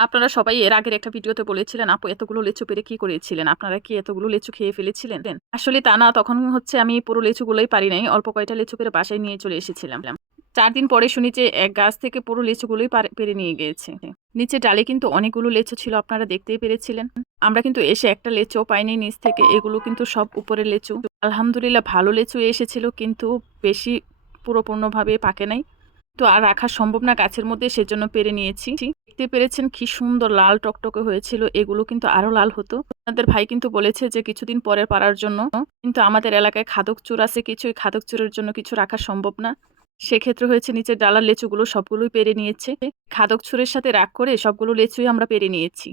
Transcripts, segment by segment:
আপনারা সবাই এর আগের একটা ভিডিওতে বলেছিলেন, আপু এতগুলো লিচু পেরে কি করেছিলেন? আপনারা কি এতগুলো লিচু খেয়ে ফেলেছিলেন? আসলে তা না, তখন হচ্ছে আমি পুরো লিচুগুলোই পারি নাই। অল্প কয়টা লিচু পেরে বাসায় নিয়ে চলে এসেছিলাম। ৪ দিন পরে শুনি যে এক গাছ থেকে পুরো লিচুগুলোই পেরে নিয়ে গিয়েছে। নিচে ডালে কিন্তু অনেকগুলো লিচু ছিল, আপনারা দেখতেই পেরেছিলেন। আমরা কিন্তু এসে একটা লিচুও পাইনি নিচ থেকে। এগুলো কিন্তু সব উপরের লিচু। আলহামদুলিল্লাহ ভালো লিচু এসেছিল, কিন্তু বেশি পুরোপূর্ণভাবে পাকে নাই। তো আর রাখা সম্ভব না গাছের মধ্যে, সেজন্য পেরে নিয়েছি। দেখতে পেরেছেন কি সুন্দর লাল টকটকে হয়েছিল। এগুলো কিন্তু আরো লাল হতো। আপনাদের ভাই কিন্তু বলেছে যে কিছুদিন পরে পারার জন্য, কিন্তু আমাদের এলাকায় খাদক চোর আছে কিছু, এই খাদক চোরের জন্য কিছু রাখা সম্ভব না। সেক্ষেত্রে হয়েছে নিচের ডালার লেচুগুলো সবগুলোই পেরে নিয়েছে। খাদক চোরের সাথে রাগ করে সবগুলো লেচুই আমরা পেরে নিয়েছি।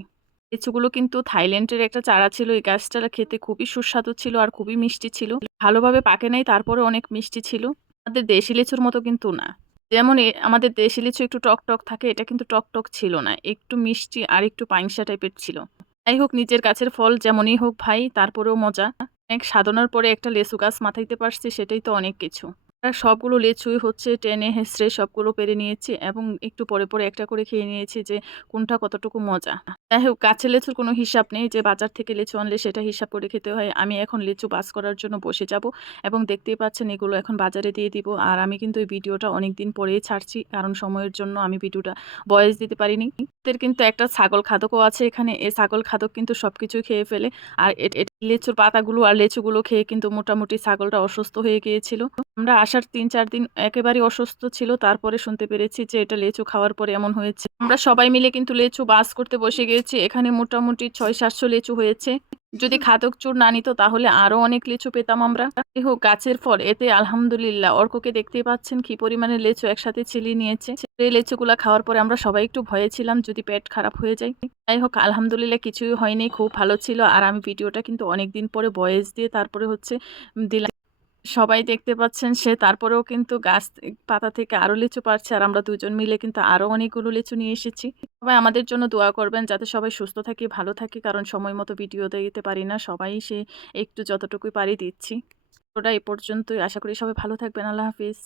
লিচুগুলো কিন্তু থাইল্যান্ডের একটা চারা ছিল। এই গাছটা খেতে খুবই সুস্বাদু ছিল আর খুবই মিষ্টি ছিল। ভালোভাবে পাকে নাই, তারপরে অনেক মিষ্টি ছিল। আমাদের দেশি লিচুর মতো কিন্তু না। যেমন আমাদের দেশি লিচু একটু টক টক থাকে, এটা কিন্তু টক টক ছিল না, একটু মিষ্টি আর একটু পাইনসা টাইপের ছিল। যাই হোক, নিজের গাছের ফল যেমনই হোক ভাই, তারপরেও মজা। অনেক সাধনার পরে একটা লেচু গাছ মাথাইতে পারছি, সেটাই তো অনেক কিছু। আমরা সবগুলো লিচুই হচ্ছে টেনে হেসড়ে সবগুলো পেরে নিয়েছি এবং একটু পরে পরে একটা করে খেয়ে নিয়েছি যে কোনটা কতটুকু মজা। যাই হোক, গাছের লিচুর কোনো হিসাব নেই, যে বাজার থেকে লিচু আনলে সেটা হিসাব করে খেতে হয়। আমি এখন লিচু বাছ করার জন্য বসে যাব এবং দেখতেই পাচ্ছেন এগুলো এখন বাজারে দিয়ে দিব। আর আমি কিন্তু এই ভিডিওটা অনেকদিন পরেই ছাড়ছি, কারণ সময়ের জন্য আমি ভিডিওটা ভয়েস দিতে পারিনি। এদের কিন্তু একটা ছাগল খাদকও আছে এখানে। এই ছাগল খাদক কিন্তু সবকিছু খেয়ে ফেলে। আর লিচুর পাতাগুলো আর লিচুগুলো খেয়ে কিন্তু মোটামুটি ছাগলটা অসুস্থ হয়ে গিয়েছিল। আমরা আসার ৩-৪ দিন একেবারে অসুস্থ ছিল, তারপরে শুনতে পেরেছি যে এটা লিচু খাওয়ার পরে এমন হয়েছে। আমরা সবাই মিলে কিন্তু লিচু বাছ করতে বসে গিয়েছি। এখানে মোটামুটি ৬০০-৭০০ লিচু হয়েছে। যদি খাদক চোর না নিত তাহলে আরো অনেক লিচু পেতাম আমরা। যাই হোক, গাছের ফল এতে আলহামদুলিল্লাহ। অর্ককে দেখতেই পাচ্ছেন কি পরিমাণে লিচু একসাথে ছিলিয়ে নিয়েছে। এই লিচুগুলা খাওয়ার পরে আমরা সবাই একটু ভয়ে ছিলাম যদি পেট খারাপ হয়ে যায়। যাই হোক, আলহামদুলিল্লাহ কিছুই হয়নি, খুব ভালো ছিল। আর আমি ভিডিওটা কিন্তু অনেকদিন পরে ভয়েস দিয়ে তারপরে হচ্ছে দিলাম। সবাই দেখতে পাচ্ছেন সে তারপরেও কিন্তু গাছ পাতা থেকে আরো লিচু পারছে, আর আমরা দুজন মিলে কিন্তু আরো অনেকগুলো লিচু নিয়ে এসেছি। সবাই আমাদের জন্য দোয়া করবেন যাতে সবাই সুস্থ থাকি, ভালো থাকি, কারণ সময় মতো ভিডিও দিতে পারি না। সবাই সে একটু যতটুকুই পারি দিচ্ছি। ওটা এ পর্যন্তই। আশা করি সবাই ভালো থাকবেন। আল্লাহ হাফিজ।